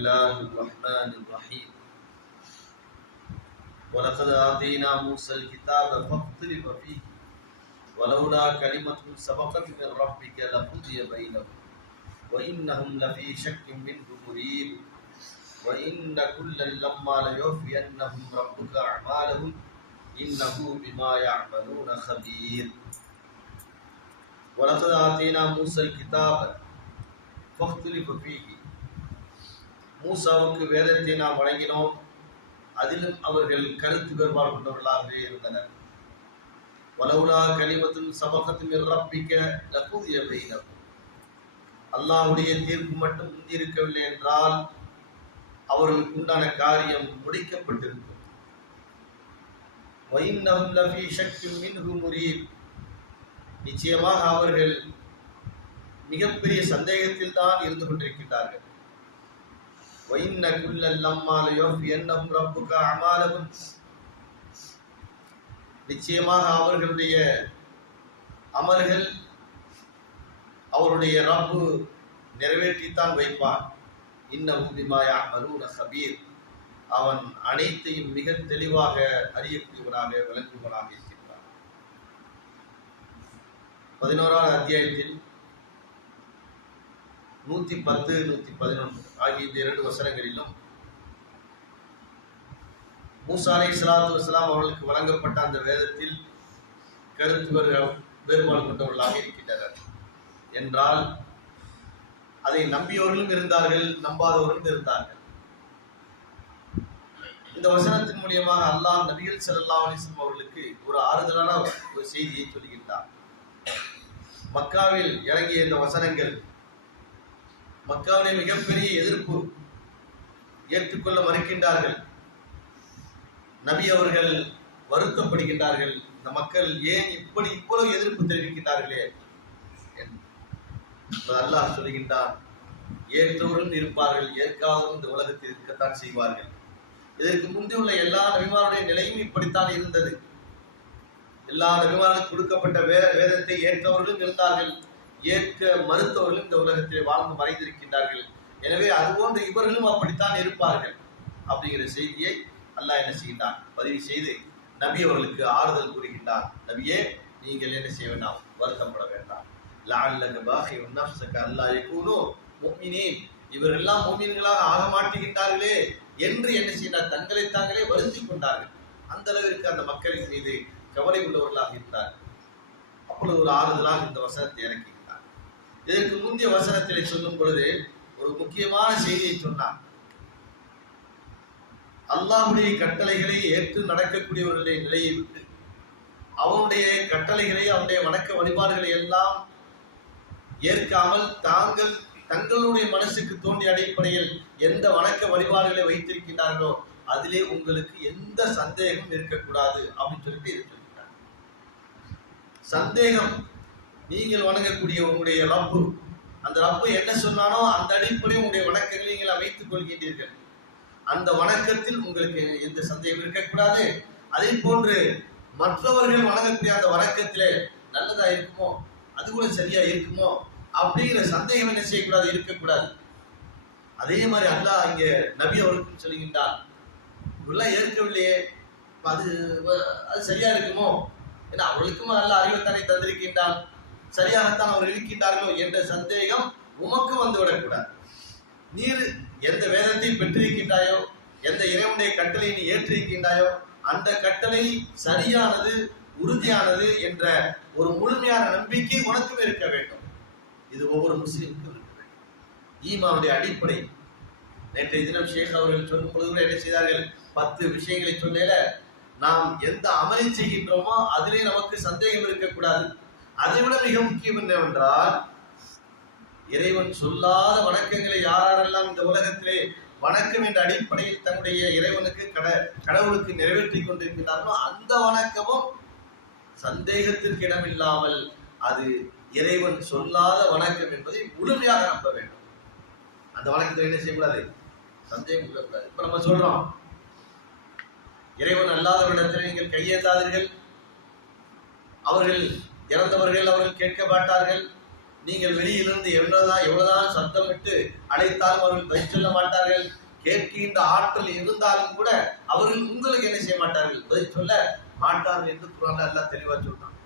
الله الرحمن الرحيم ولقد آتينا موسى الكتاب فاختلف فيه. ولولا كلمة سبقت من ربك لقضي بينهم. وإنهم لفي شك منه مريب. وإن كلا لما ليوفينهم ربك أعمالهم إنه بما يعملون خبير. ولقد آتينا موسى الكتاب فاختلف فيه. மூசாவுக்கு வேதத்தை நாம் வழங்கினோம். அதிலும் அவர்கள் கருத்து வேறுபாடு கொண்டவர்களாகவே இருந்தனர். வலவுலா கனிமத்தும் சபகத்தும் ரப்பிக்க லகுதிய பெய்தம் அல்லாஹ்வுடைய தீர்ப்பு மட்டும் முந்தியிருக்கவில்லை என்றால் அவர்களுக்கு உண்டான காரியம் முடிக்கப்பட்டிருக்கும். வைன்னஹும் லஃபீ சக்தி மின்ஹு முரீப். நிச்சயமாக அவர்கள் மிகப்பெரிய சந்தேகத்தில் தான் இருந்து கொண்டிருக்கின்றார்கள். وإن كل لما ليوفينهم ربك أعمالهم நிச்சயமாக அவர்களுடைய அமல்கள் அவருடைய ரப்பு நிறைவேற்றித்தான் வைப்பான் இன்னமும் பிமாயா மருன சபீர் அவன் அனைத்தையும் மிக தெளிவாக அறியக்கூடியவனாக விளங்குவனாக இருக்கின்றான் பதினோராவது அத்தியாயத்தில் நூத்தி பத்து நூத்தி பதினொன்று ஆகிய இந்த இரண்டு வசனங்களிலும் மூசா அலை சலாத்து வசலாம் அவர்களுக்கு வழங்கப்பட்ட அந்த வேதத்தில் கருத்து வேறுபாடு கொண்டவர்களாக இருக்கின்றனர். என்றால் அதை நம்பியவர்களும் இருந்தார்கள் நம்பாதவர்களும் இருந்தார்கள். இந்த வசனத்தின் மூலியமாக அல்லாஹ் நபிகள் ஸல்லல்லாஹு அலைஹி அவர்களுக்கு ஒரு ஆறுதலான ஒரு செய்தியை சொல்கின்றார் மக்காவில் இறங்கிய இந்த வசனங்கள் மக்காவிலே மிகப்பெரிய எதிர்ப்பு ஏற்றுக்கொள்ள மறுக்கின்றார்கள். நபி அவர்கள் வருத்தப்படுகின்றார்கள். இந்த மக்கள் ஏன் இப்படி இவ்வளவு எதிர்ப்பு தெரிவிக்கின்றார்களே அல்லாஹ் சொல்கின்றான் ஏற்றவர்கள் இருப்பார்கள் ஏற்காதவரும் இந்த உலகத்தில் இருக்கத்தான் செய்வார்கள். இதற்கு முந்தியுள்ள எல்லா நபிமாருடைய நிலையும் இப்படித்தான் இருந்தது. எல்லா நபிமார்களுக்கு கொடுக்கப்பட்ட வேத வேதத்தை ஏற்றவர்களும் இருந்தார்கள். ஏற்க மறுத்தவர்கள் இந்த உலகத்திலே வாழ்ந்து மறைந்திருக்கின்றார்கள். எனவே அதுபோன்று இவர்களும் அப்படித்தான் இருப்பார்கள். அப்படிங்கிற செய்தியை அல்லாஹ் என்ன செய்கின்றான்? பதிவு செய்து நபி அவர்களுக்கு ஆறுதல் கூறுகின்றான். நபியே நீங்கள் என்ன செய்ய வேண்டாம்? வருத்தப்பட வேண்டாம். லஅல்லக பாஹியுன் நஃப்ஸக அல்லா யகூனு முஃமினீன். இவரெல்லாம் முஃமின்களாக ஆக மாட்டுகின்றார்களே என்று என்ன செய்தார் தங்களை தாங்களே வருந்திக் கொண்டார்கள். அந்த அளவிற்கு அந்த மக்களின் மீது கவலை உள்ளவர்களாக இருந்தார் அப்பொழுது ஒரு ஆறுதலாக இந்த வசனத்தை இறக்கி இதற்கு முந்தைய வசனத்திலே சொல்லும் பொழுது ஒரு முக்கியமான செய்தியை சொன்னான். அல்லாஹுடைய கட்டளைகளை ஏற்று நடக்கக்கூடியவர்களுடைய நிலையை விட்டு அவனுடைய கட்டளைகளை அவனுடைய வணக்க வழிபாடுகளை எல்லாம் ஏற்காமல் தாங்கள் தங்களுடைய மனசுக்கு தோன்றிய அடிப்படையில் எந்த வணக்க வழிபாடுகளை வைத்திருக்கின்றார்களோ அதிலே உங்களுக்கு எந்த சந்தேகமும் இருக்கக்கூடாது அப்படின்னு சொல்லிட்டு இது சந்தேகம் நீங்கள் வணங்கக்கூடிய உங்களுடைய ரப்பு. அந்த ரப்பு என்ன சொன்னானோ அந்த அடிப்படை உங்களுடைய வணக்கங்களை நீங்கள் அமைத்துக் கொள்கின்றீர்கள். அந்த வணக்கத்தில் உங்களுக்கு எந்த சந்தேகம் இருக்கக்கூடாது. அதே போன்று மற்றவர்கள் வணங்கக்கூடிய அந்த வணக்கத்திலே நல்லதா இருக்குமோ அது கூட சரியா இருக்குமோ அப்படிங்கிற சந்தேகம் என்ன செய்யக்கூடாது இருக்கக்கூடாது. அதே மாதிரி அல்லாஹ் இங்க நபி அவர்களுக்கும் சொல்லுகின்றான் இவெல்லாம் ஏற்கவில்லையே. அது அது சரியா இருக்குமோ? ஏன்னா அவர்களுக்கும் நல்ல அறிவுத்தானே தந்திருக்கின்றான். சரியாகத்தான் அவர் இருக்கின்றார்களோ என்ற சந்தேகம் உமக்கு வந்து விடக்கூடாது நீர் எந்த வேதத்தை பெற்றிருக்கின்றாயோ எந்த இறைவனுடைய கட்டளை நீ ஏற்றிருக்கின்றாயோ அந்த கட்டளை சரியானது உறுதியானது என்ற ஒரு முழுமையான நம்பிக்கை உனக்கும் இருக்க வேண்டும். இது ஒவ்வொரு முஸ்லீமுக்கும் இருக்க வேண்டும். ஈமாவுடைய அடிப்படை. நேற்றைய தினம் ஷேக் அவர்கள் சொல்லும் பொழுது கூட என்ன செய்தார்கள்? பத்து விஷயங்களை சொல்லல நாம் எந்த அமலை செய்கின்றோமோ அதிலே நமக்கு சந்தேகம் இருக்கக்கூடாது. அதை விட மிக முக்கியம் என்னவென்றால் இறைவன் சொல்லாத வணக்கங்களை யாரெல்லாம் இந்த உலகத்திலே வணக்கம் என்ற அடிப்படையில் தன்னுடைய இறைவனுக்கு கட கடவுளுக்கு நிறைவேற்றி கொண்டிருக்கிறார்களோ அந்த வணக்கமும் சந்தேகத்திற்கு இடமில்லாமல் அது இறைவன் சொல்லாத வணக்கம் என்பதை முழுமையாக நம்ப வேண்டும். அந்த வணக்கத்தை என்ன செய்யக்கூடாது? சந்தேகம் கொள்ளக்கூடாது இப்ப நம்ம சொல்றோம் இறைவன் அல்லாதவரிடத்தில் நீங்கள் கையேந்தாதீர்கள். அவர்கள் இறந்தவர்கள் அவர்கள் கேட்க மாட்டார்கள். நீங்கள் வெளியிலிருந்து எவ்வளவுதான் எவ்வளவுதான் சத்தம் விட்டு அழைத்தாலும் அவர்கள் பதில் சொல்ல மாட்டார்கள். கேட்கின்ற ஆற்றல் இருந்தாலும் கூட அவர்கள் உங்களுக்கு என்ன செய்ய மாட்டார்கள்? பதில் சொல்ல மாட்டார்கள் என்று குரான் எல்லாம் தெளிவா சொல்றான்.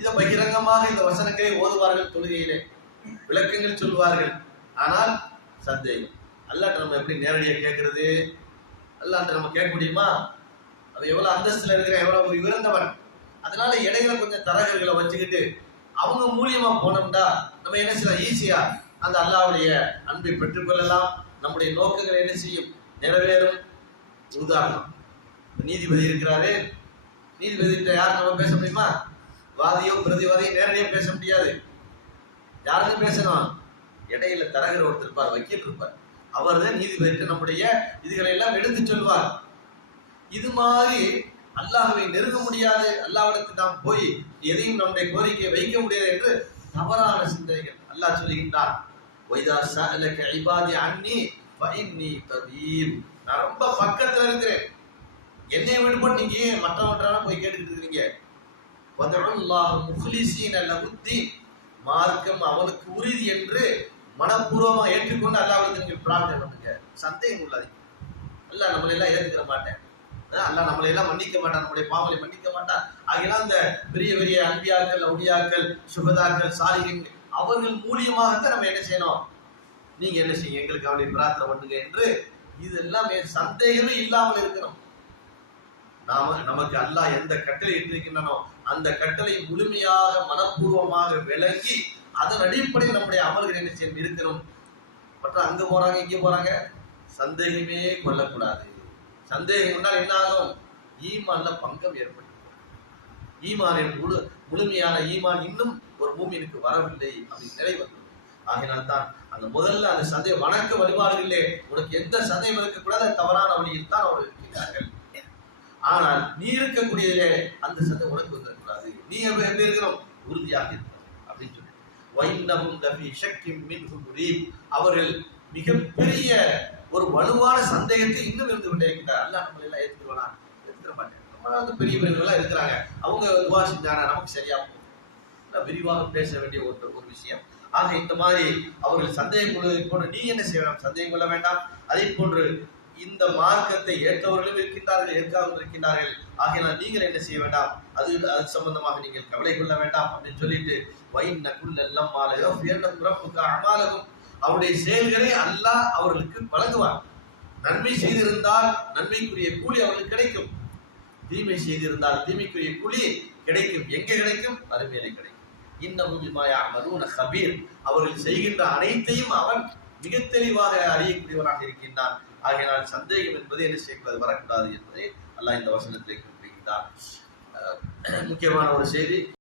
இதை பகிரங்கமாக இந்த வசனங்களை ஓதுவார்கள் தொழுகையிலே. விளக்கங்கள் சொல்வார்கள். ஆனால் சந்தேகம். அல்லாட்ட நம்ம எப்படி நேரடியாக கேட்கறது? அல்லாட்ட நம்ம கேட்க முடியுமா? அவன் எவ்வளவு அந்தஸ்துல இருக்கிற எவ்வளவு உயர்ந்தவன் அதனால இடையில கொஞ்சம் தரகர்களை வச்சுக்கிட்டு அவங்க மூலியமா போனோம்னா நம்ம என்ன செய்யலாம்? ஈஸியா அந்த அல்லாவுடைய அன்பை பெற்றுக்கொள்ளலாம் நம்முடைய நோக்கங்கள் என்ன செய்யும்? நிறைவேறும். உதாரணம் நீதிபதி இருக்கிறாரு. நீதிபதி யார் நம்ம பேச முடியுமா? வாதியோ பிரதிவாதியும் நேரடியாக பேச முடியாது. யாருக்கு பேசணும்? இடையில தரகர் ஒருத்தர் இருப்பார் வக்கீல் இருப்பார். அவர் தான் நீதிபதிட்டு நம்முடைய இதுகளை எல்லாம் எடுத்து சொல்வார். இது மாதிரி அல்லாஹுவை நெருங்க முடியாது. அல்லாஹ்விடத்தில் நாம் போய் எதையும் நம்முடைய கோரிக்கையை வைக்க முடியாது என்று தவறான சிந்தனைகள் அல்லாஹ் சொல்லுகின்றான் ஒய்தா சஅலக இபாதி அன்னி ஃபஇன்னி கரீம் நான் ரொம்ப பக்கத்துல இருக்கிறேன். என்னை விடுபட்டு நீங்க ஏன் மற்றவற்றான போய் கேட்டுக்கிட்டு இருக்கீங்க வதல்லாஹ் முஃலிசீன லஹுத்தீன். மார்க்கம் அவனுக்கு உறுதி என்று மனப்பூர்வமாக ஏற்றுக்கொண்டு அல்லாவிடத்தில் நீங்கள் பிரார்த்தனை பண்ணுங்க. சந்தேகம் உள்ளது அல்ல நம்மளெல்லாம் ஏற்றுக்கிற மாட்டேன். அல்லாஹ் நம்மளை எல்லாம் மன்னிக்க மாட்டான் நம்முடைய பாவங்களை மன்னிக்க மாட்டான் ஆகியெல்லாம் அந்த பெரிய பெரிய அன்பியாக்கள் அவுடியாக்கள் சுகதாக்கள் சாலிகள் அவர்கள் மூலியமாகத்தான் நம்ம என்ன செய்யணும்? நீங்க என்ன செய்யுங்க? எங்களுக்கு அவளை பிரார்த்தனை பண்ணுங்க என்று இதெல்லாம் சந்தேகமே இல்லாமல் இருக்கணும். நாம நமக்கு அல்லாஹ் எந்த கட்டளை இட்டிருக்கின்றனோ அந்த கட்டளை முழுமையாக மனப்பூர்வமாக விளங்கி அதன் அடிப்படையில் நம்முடைய அமல்கள் என்ன செய்யணும் இருக்கணும்? மற்ற அங்க போறாங்க இங்க போறாங்க சந்தேகமே கொள்ளக்கூடாது. சந்தேகம் என்றால் என்ன ஆகும்? ஈமான்ல பங்கம் ஏற்படும் ஈமானின் முழு முழுமையான ஈமான் இன்னும் ஒரு பூமியினுக்கு வரவில்லை அப்படின்னு நிலை வந்தது ஆகினால் தான் அந்த முதல்ல அந்த சந்தேகம் வணக்க வழிபாடுகளிலே உனக்கு எந்த சந்தேகம் இருக்கக்கூடாது? தவறான வழியில் தான் அவர்கள் இருக்கிறார்கள். ஆனால் நீ இருக்கக்கூடியதிலே அந்த சந்தேகம் உனக்கு வந்துடக்கூடாது நீ எப்படி இருக்கிறோம்? உறுதியாக இருக்கணும் அப்படின்னு சொல்லி வைன்னமும் லபி ஷக்கிம் அவர்கள் மிகப்பெரிய ஒரு வலுவான சந்தேகத்தை இன்னும் இருந்து கொண்டே இருக்கிறார் அல்ல நம்மளை எல்லாம் ஏற்றுக்குவானா ஏற்றுக்க மாட்டேன். நம்ம வந்து பெரிய பெரியவர்கள்லாம் இருக்கிறாங்க அவங்க துவா செஞ்சாங்க நமக்கு சரியாகும் நான் விரிவாக பேச வேண்டிய ஒரு ஒரு விஷயம். ஆக இந்த மாதிரி அவர்கள் சந்தேகம் கொள்வதை போன்று நீ என்ன செய்ய வேண்டாம்? சந்தேகம் கொள்ள வேண்டாம். அதே போன்று இந்த மார்க்கத்தை ஏற்றவர்களும் இருக்கின்றார்கள் ஏற்காமல் இருக்கின்றார்கள். ஆகையினால் நீங்கள் என்ன செய்ய வேண்டாம்? அது அது சம்பந்தமாக நீங்கள் கவலை கொள்ள வேண்டாம் அப்படின்னு சொல்லிட்டு வைன் நகுல் எல்லாம் மாலையோ உயர்ந்த பிறப்புக்கு அமாலகும். அவருடைய செயல்களை அல்லாஹ் அவர்களுக்கு வழங்குவார் நன்மை செய்திருந்தால் நன்மைக்குரிய கூலி அவர்களுக்கு கிடைக்கும். தீமை செய்திருந்தால் தீமைக்குரிய கூலி கிடைக்கும். எங்கே கிடைக்கும்? அருமையிலே கிடைக்கும். இன்னமும் மரூன கபீர். அவர்கள் செய்கின்ற அனைத்தையும் அவன் மிக தெளிவாக அறியக்கூடியவனாக இருக்கின்றான். ஆகையினால் சந்தேகம் என்பது என்ன செய்யக்கூடாது? வரக்கூடாது என்பதை அல்லாஹ் இந்த வசனத்தை குறிப்பிட்டார் அஹ் முக்கியமான ஒரு செய்தி.